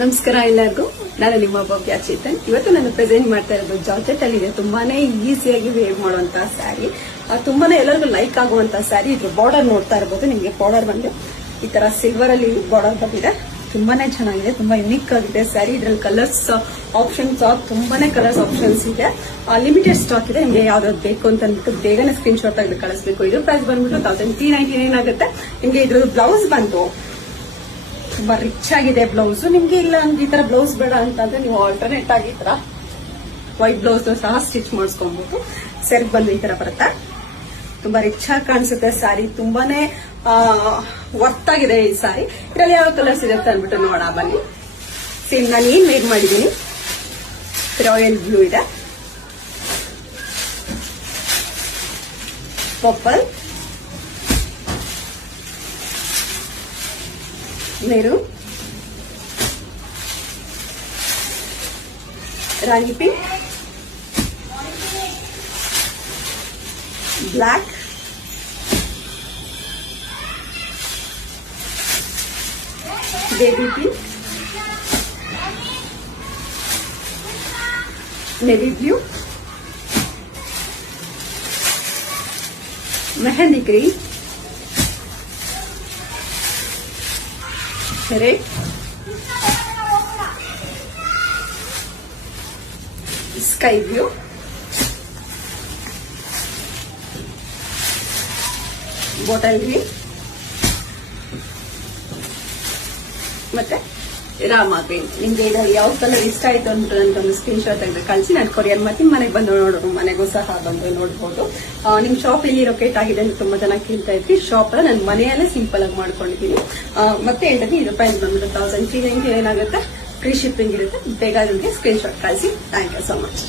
ನಮಸ್ಕಾರ ಎಲ್ಲರಿಗೂ. ನಾನು ನಿಮ್ಮ ಭವ್ಯ ಚೇತನ್. ಇವತ್ತು ನಾನು ಪ್ರೆಸೆಂಟ್ ಮಾಡ್ತಾ ಇರೋದು ಜಾರ್ಜೆಟ್ ಅಲ್ಲಿ ಇದೆ. ತುಂಬಾನೇ ಈಸಿಯಾಗಿ ವೇರ್ ಮಾಡುವಂತಹ ಸ್ಯಾರಿ, ತುಂಬಾನೇ ಎಲ್ಲರಿಗೂ ಲೈಕ್ ಆಗುವಂತಹ ಸ್ಯಾರಿ. ಇದ್ರ ಬಾರ್ಡರ್ ನೋಡ್ತಾ ಇರಬಹುದು. ನಿಮಗೆ ಬಾರ್ಡರ್ ಬಂದು ಈ ತರ ಸಿಲ್ವರ್ ಅಲ್ಲಿ ಬಾರ್ಡರ್ ಬಂದಿದೆ. ತುಂಬಾನೇ ಚೆನ್ನಾಗಿದೆ, ತುಂಬಾ ಯುನಿಕ್ ಆಗಿದೆ ಸ್ಯಾರಿ. ಇದ್ರಲ್ಲಿ ಕಲರ್ಸ್ ಆಪ್ಷನ್ಸ್ ತುಂಬಾನೇ ಕಲರ್ಸ್ ಆಪ್ಷನ್ಸ್ ಇದೆ. ಲಿಮಿಟೆಡ್ ಸ್ಟಾಕ್ ಇದೆ. ನಿಮಗೆ ಯಾವ್ದಾದ್ರು ಬೇಕು ಅಂತ ಅಂದ್ಬಿಟ್ಟು ಬೇಗನೆ ಸ್ಕ್ರೀನ್ ಶಾಟ್ ತೆಗೆದು ಕಳಿಸಬೇಕು. ಇದ್ರ ಪ್ರೈಸ್ ಬಂದ್ಬಿಟ್ಟು 1399 ಆಗುತ್ತೆ. ನಿಮಗೆ ಇದ್ರದ್ದು ಬ್ಲೌಸ್ ಬಂದು ತುಂಬಾ ರಿಚ್ ಆಗಿದೆ ಬ್ಲೌಸ್. ನಿಮ್ಗೆ ಇಲ್ಲ ಈ ತರ ಬ್ಲೌಸ್ ಬೇಡ ಅಂತಂದ್ರೆ ನೀವು ಆಲ್ಟರ್ನೇಟ್ ಆಗಿ ಈ ತರ ವೈಟ್ ಬ್ಲೌಸ್ ಸಹ ಸ್ಟಿಚ್ ಮಾಡಿಸ್ಕೊಬಹುದು. ಸೆಲ್ಫ್ ಬಂದು ಈ ತರ ಬರುತ್ತೆ. ತುಂಬಾ ರಿಚ್ ಆಗಿ ಕಾಣಿಸುತ್ತೆ ಸ್ಯಾರಿ. ತುಂಬಾನೇ ವರ್ತ್ ಆಗಿದೆ ಈ ಸ್ಯಾರಿ. ಇದರಲ್ಲಿ ಯಾವ ಕಲರ್ಸ್ ಇದೆ ಅಂತ ಅಂದ್ಬಿಟ್ಟು ನೋಡೋಣ ಬನ್ನಿ. ಸೇಮ್ ನಾನು ಏನ್ ವೇರ್ ಮಾಡಿದೀನಿ, ರಾಯಲ್ ಬ್ಲೂ ಇದೆ, purple, maroon, rani pink, black, baby pink, navy blue, mehndi green, red, sky blue, bottle green ಮತ್ತೆ ರಾಮ ಗ್ರೀನ್. ನಿಮ್ಗೆ ಇದರಲ್ಲಿ ಯಾವ ಕಲರ್ ಇಷ್ಟ ಆಯ್ತು ಅಂತ ಒಂದು ಸ್ಕ್ರೀನ್ ಶಾಟ್ ತೆಗೆದು ಕಳಿಸಿ ನಾನು ಕೊರಿಯರ್ ಮಾಡ್ತೀನಿ. ಮನೆಗೆ ಬಂದು ನೋಡೋರು, ಮನೆಗೂ ಸಹ ಬಂದು ನೋಡಬಹುದು. ನಿಮ್ ಶಾಪ್ ಎಲ್ಲಿ ಲೊಕೇಟ್ ಆಗಿದೆ ಅಂತ ತುಂಬಾ ಜನ ಕೇಳ್ತಾ ಇದ್ವಿ. ಶಾಪ್ ಅಲ್ಲ, ನಾನು ಮನೆಯಲ್ಲೇ ಸಿಂಪಲ್ ಆಗಿ ಮಾಡ್ಕೊಂಡಿದ್ದೀನಿ. ಮತ್ತೆ ಹೇಳ್ತೀನಿ, ಇದು ಪ್ರೈಸ್ ಬಂದ್ಬಿಟ್ಟು 1399 ಆಗುತ್ತೆ. ಫ್ರೀ ಶಿಪ್ಪಿಂಗ್ ಇರುತ್ತೆ. ಬೇಗ ನಿಮಗೆ ಸ್ಕ್ರೀನ್ ಶಾಟ್ ಕಳಿಸಿ. Thank you so much.